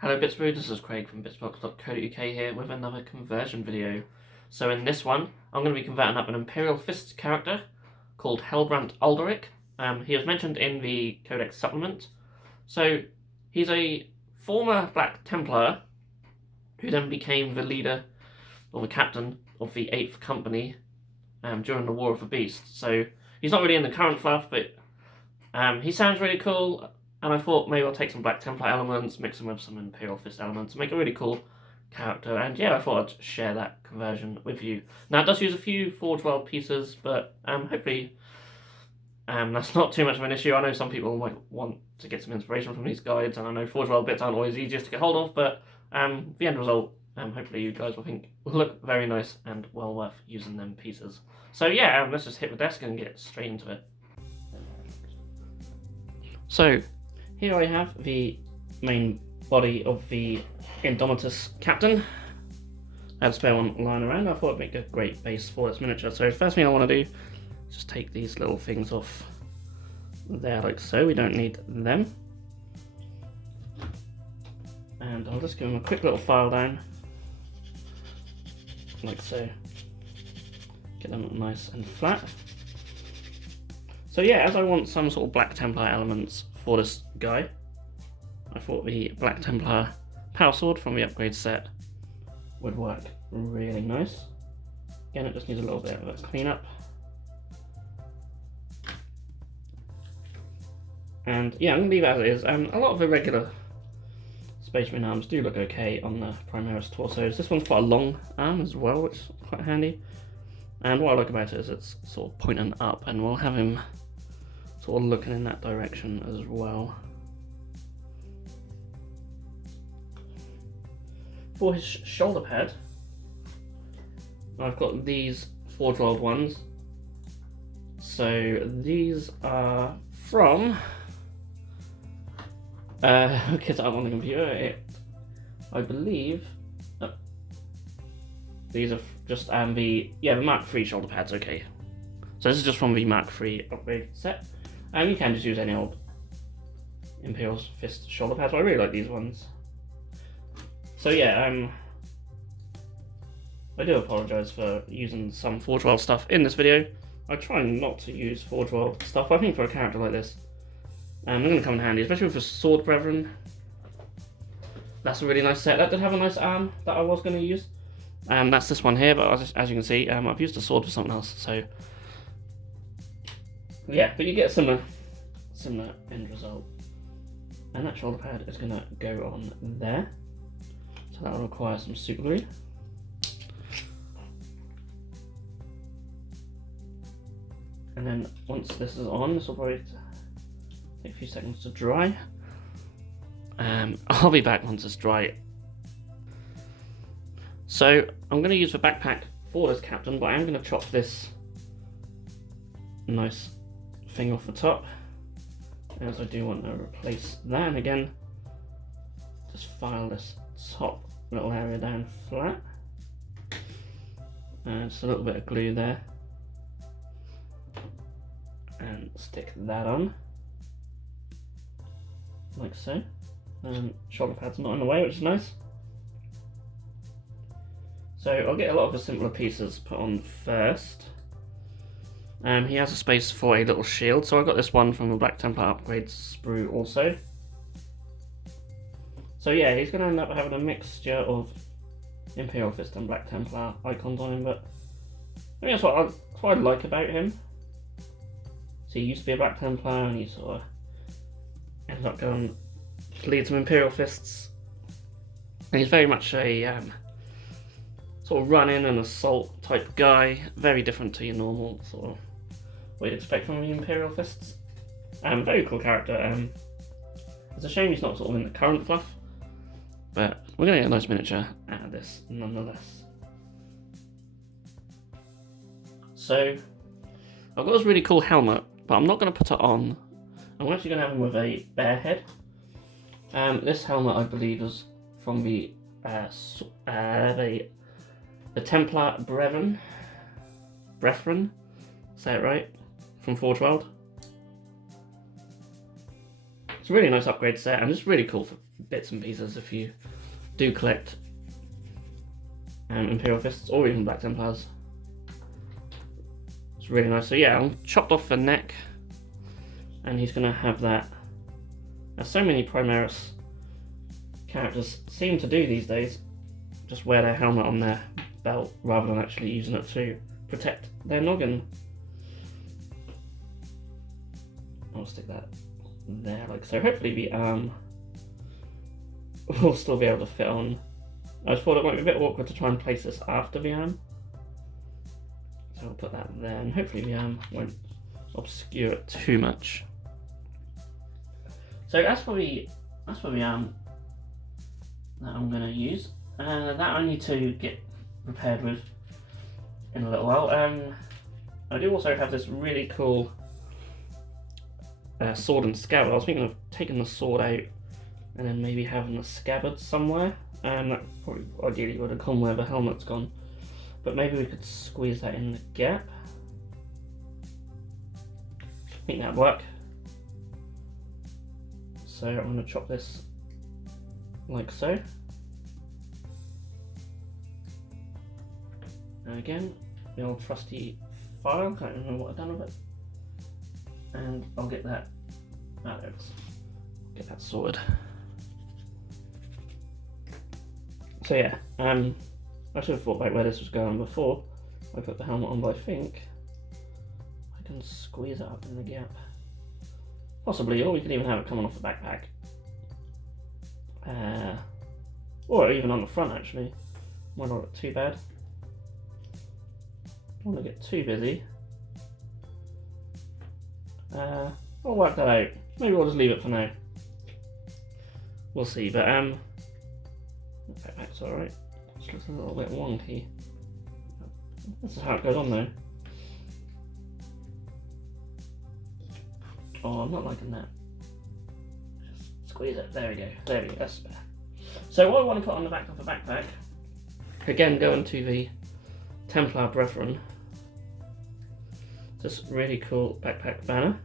Hello Bitzbox, this is Craig from Bitzbox.co.uk here with another conversion video. So in this one, I'm going to be converting up an Imperial Fist character called Helbrant Alderic. He is mentioned in the Codex supplement. So he's a former Black Templar who then became the leader or the captain of the 8th Company during the War of the Beast. So he's not really in the current fluff, but he sounds really cool. And I thought maybe I'll take some Black Templar elements, mix them with some Imperial Fist elements, make a really cool character. And yeah, I thought I'd share that conversion with you. Now it does use a few Forge World pieces, but hopefully that's not too much of an issue. I know some people might want to get some inspiration from these guides, and I know Forge World bits aren't always easiest to get hold of, but the end result, hopefully you guys will think will look very nice and well worth using them pieces. So yeah, let's just hit the desk and get straight into it. So here I have the main body of the Indomitus captain. I had a spare one lying around. I thought it'd make a great base for this miniature. So first thing I want to do is just take these little things off there like so. We don't need them. And I'll just give them a quick little file down like so. Get them nice and flat. So yeah, as I want some sort of Black Templar elements for this guy, I thought the Black Templar Power Sword from the upgrade set would work really nice. Again, it just needs a little bit of a cleanup. And yeah, I'm going to leave it as it is. A lot of the regular Space Marine arms do look okay on the Primaris torsos. This one's quite a long arm as well, which is quite handy. And what I like about it is it's sort of pointing up, and we'll have him sort of looking in that direction as well. For his shoulder pad, I've got these Forge World ones. So these are from get it up on the computer. I believe these are just the Mark III shoulder pads. Okay, so this is just from the Mark III upgrade set. You can just use any old Imperial Fist shoulder pads, but I really like these ones. So yeah, I do apologise for using some Forge World stuff in this video. I try not to use Forge World stuff, but I think for a character like this, they're going to come in handy, especially with the Sword Brethren. That's a really nice set. That did have a nice arm that I was going to use. That's this one here, but as you can see, I've used a sword for something else, so yeah, but you get a similar end result. And that shoulder pad is going to go on there, so that will require some super glue. And then once this is on, this will probably take a few seconds to dry. I'll be back once it's dry. So I'm going to use the backpack for this captain, but I am going to chop this nice thing off the top, as I do want to replace that. And again, just file this top little area down flat, and just a little bit of glue there, and stick that on like so. And shoulder pad's not in the way, which is nice. So I'll get a lot of the simpler pieces put on first. He has a space for a little shield, so I got this one from the Black Templar upgrade sprue also. So yeah, he's going to end up having a mixture of Imperial Fist and Black Templar icons on him, but I think that's what I like about him. So he used to be a Black Templar, and he sort of ended up going to lead some Imperial Fists. And he's very much a sort of run-in and assault type guy, very different to your normal sort of what you'd expect from the Imperial Fists. Very cool character. It's a shame he's not sort of in the current fluff, but we're going to get a nice miniature out of this nonetheless. So I've got this really cool helmet, but I'm not going to put it on. I'm actually going to have him with a bear head. This helmet, I believe, is from the Templar Brethren, say it right, from Forge World. It's a really nice upgrade set, and it's really cool for bits and pieces if you do collect Imperial Fists or even Black Templars. It's really nice. So yeah, I've chopped off the neck, and he's going to have that. Now, so many Primaris characters seem to do these days, just wear their helmet on their belt rather than actually using it to protect their noggin. I'll stick that there like so. Hopefully the arm will still be able to fit on. I just thought it might be a bit awkward to try and place this after the arm, so I'll put that there, and hopefully the arm won't obscure it too much. So as for the arm that I'm going to use, that I need to get prepared with in a little while. I do also have this really cool sword and scabbard. I was thinking of taking the sword out and then maybe having the scabbard somewhere, and that probably ideally would have gone where the helmet's gone, but maybe we could squeeze that in the gap. I think that'd work. So I'm going to chop this like so. And again, the old trusty file, can't remember what I've done with it. And I'll get that, there it is. Get that sorted. So yeah, I should have thought about where this was going before I put the helmet on, but I think I can squeeze it up in the gap. Possibly, or we could even have it coming off the backpack. Or even on the front actually. Might not look too bad. Don't want to get too busy. I'll work that out. Maybe we'll just leave it for now. We'll see, but the backpack's alright. Just looks a little bit wonky. This is how it goes on though. Oh, I'm not liking that. Just squeeze it. There we go. There we go. That's better. So what I want to put on the back of the backpack, again going to the Templar Brethren, this really cool backpack banner,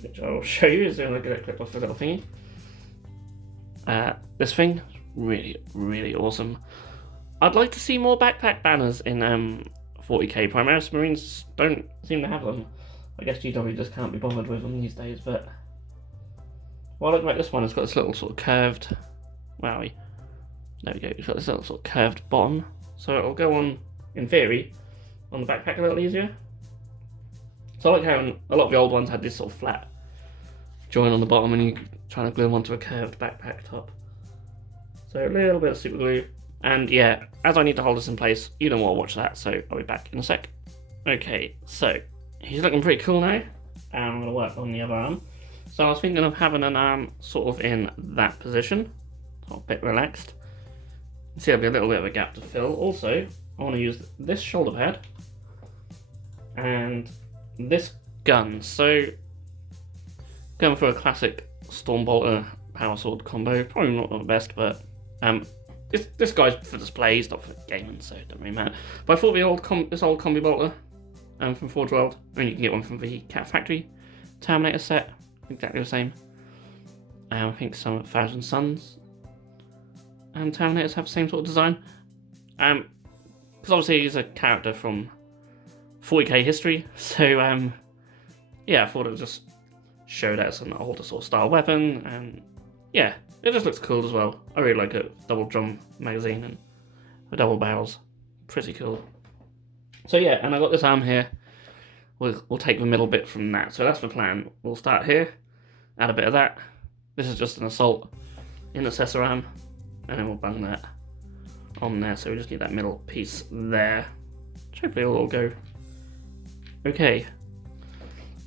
which I will show you as soon as I get it clipped off the little thingy. This thing is really, really awesome. I'd like to see more backpack banners in 40k. Primaris Marines don't seem to have them. I guess GW just can't be bothered with them these days, but well, I look like this one, it's got this little sort of curved, wowie, there we go, it's got this little sort of curved bottom, so it'll go on, in theory, on the backpack a little easier. So I like how a lot of the old ones had this sort of flat join on the bottom and you're trying to glue them onto a curved backpack top. So a little bit of super glue, and yeah, as I need to hold this in place, you don't want to watch that, so I'll be back in a sec. Okay, so he's looking pretty cool now, and I'm going to work on the other arm. So I was thinking of having an arm sort of in that position, so a bit relaxed. See, there'll be a little bit of a gap to fill. Also, I want to use this shoulder pad and this gun. So going for a classic Stormbolter power sword combo. Probably not the best, but this guy's for display, he's not for gaming, so it doesn't really matter. But I thought this old combi bolter from Forge World, and you can get one from the Cat Factory Terminator set, exactly the same. I think some of Thousand Suns and Terminators have the same sort of design. Because obviously he's a character from 40k history, so yeah, I thought it would just show that as an older sort of style weapon, and yeah, it just looks cool as well. I really like it. Double drum magazine and the double barrels, pretty cool. So yeah, and I got this arm here. We'll take the middle bit from that. So that's the plan. We'll start here, add a bit of that. This is just an assault intercessor arm, and then we'll bung that on there. So we just need that middle piece there. Hopefully it'll all go okay.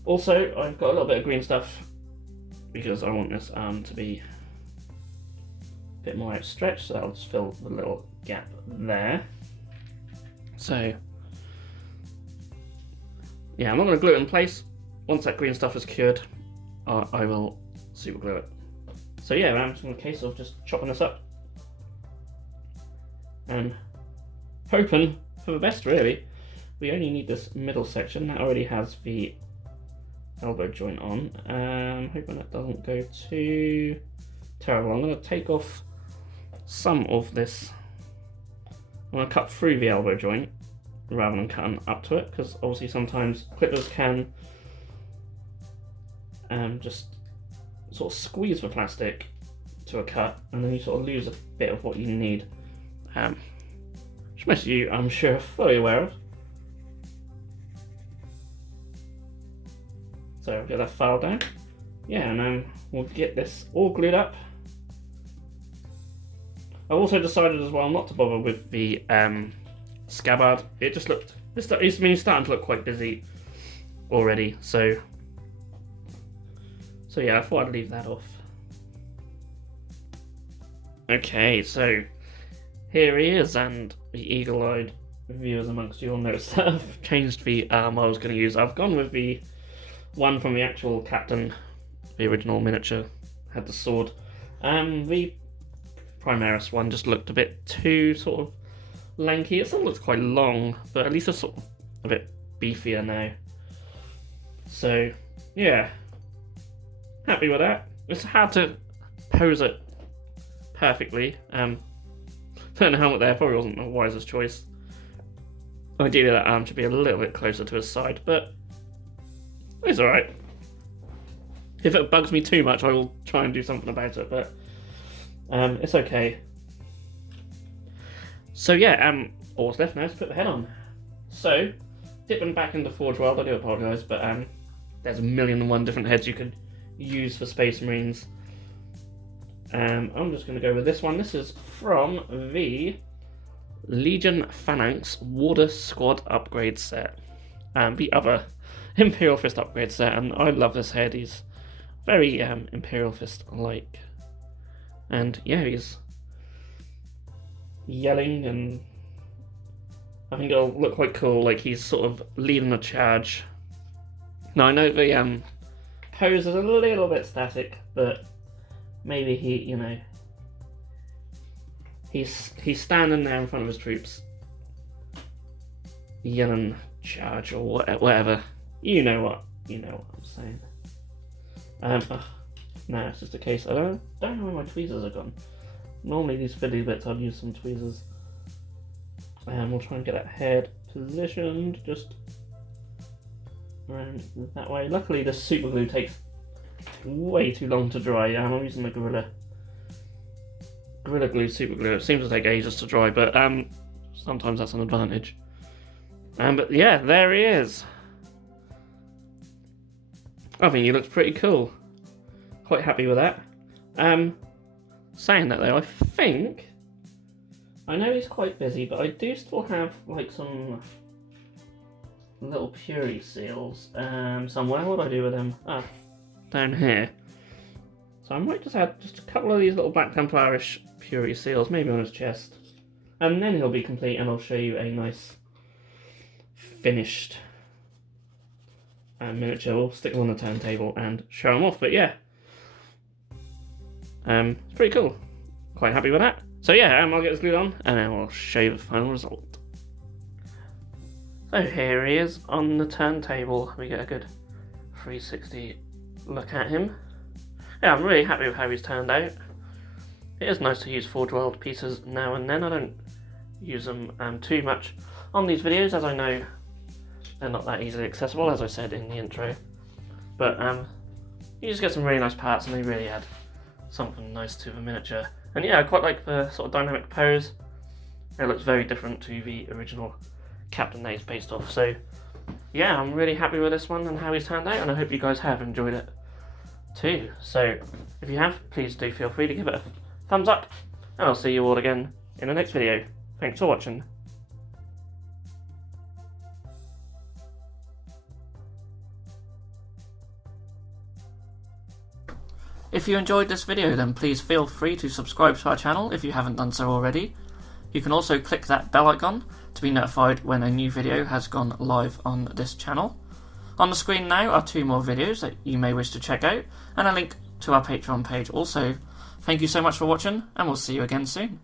Also, I've got a little bit of green stuff because I want this arm to be a bit more outstretched, so that'll just fill the little gap there. So yeah, I'm not going to glue it in place. Once that green stuff is cured, I will super glue it. So yeah, I'm just in a case of just chopping this up and hoping for the best, really. We only need this middle section that already has the elbow joint on. Hoping that doesn't go too terrible. I'm going to take off some of this. I'm going to cut through the elbow joint rather than cutting up to it, because obviously sometimes clippers can just sort of squeeze the plastic to a cut, and then you sort of lose a bit of what you need. Which most of you, I'm sure, are fully aware of. So I'll get that file down. Yeah, and then we'll get this all glued up. I've also decided as well not to bother with the scabbard. It just looked, it's starting to look quite busy already. So yeah, I thought I'd leave that off. Okay, so here he is, and the eagle-eyed viewers amongst you will notice that I've changed the arm I was going to use. I've gone with the one from the actual captain, the original miniature, had the sword. The Primaris one just looked a bit too sort of lanky. It still looks quite long, but at least it's sort of a bit beefier now. So yeah, happy with that. It's hard to pose it perfectly. Putting a helmet there probably wasn't the wisest choice. Ideally that arm should be a little bit closer to his side, but it's alright. If it bugs me too much, I will try and do something about it, but it's okay. So yeah, all that's left now is to put the head on. So, dipping back into Forge World, I do apologise, but there's 1,000,001 different heads you could use for Space Marines. I'm just going to go with this one. This is from the Legion Phalanx Warder Squad upgrade set. The other Imperial Fist upgrade set, and I love this head. He's very Imperial Fist-like. And yeah, he's yelling, and I think it'll look quite cool, like he's sort of leading a charge. Now I know the pose is a little bit static, but maybe he, you know, he's standing there in front of his troops, yelling charge or whatever. You know what I'm saying. No, it's just a case. I don't know where my tweezers are gone. Normally these fiddly bits I'd use some tweezers. And we'll try and get that head positioned just around that way. Luckily the super glue takes way too long to dry. I'm using the Gorilla Glue super glue. It seems to take ages to dry, but sometimes that's an advantage. But yeah, there he is. I think he looks pretty cool. Quite happy with that. Saying that though, I know he's quite busy, but I do still have like some little purity seals somewhere. What do I do with them? Ah, down here. So I might just add just a couple of these little Black Templarish purity seals, maybe on his chest, and then he'll be complete, and I'll show you a nice finished miniature. We'll stick them on the turntable and show them off. But yeah, it's pretty cool. Quite happy with that. So yeah, I'll get this glued on and then we'll show you the final result. So here he is on the turntable. We get a good 360 look at him. Yeah, I'm really happy with how he's turned out. It is nice to use Forge World pieces now and then. I don't use them too much on these videos, as I know they're not that easily accessible, as I said in the intro. But you just get some really nice parts and they really add something nice to the miniature. And yeah, I quite like the sort of dynamic pose. It looks very different to the original Captain that it's based off. So yeah, I'm really happy with this one and how he's turned out, and I hope you guys have enjoyed it too. So if you have, please do feel free to give it a thumbs up, and I'll see you all again in the next video. Thanks for watching. If you enjoyed this video, then please feel free to subscribe to our channel if you haven't done so already. You can also click that bell icon to be notified when a new video has gone live on this channel. On the screen now are 2 more videos that you may wish to check out, and a link to our Patreon page also. Thank you so much for watching, and we'll see you again soon.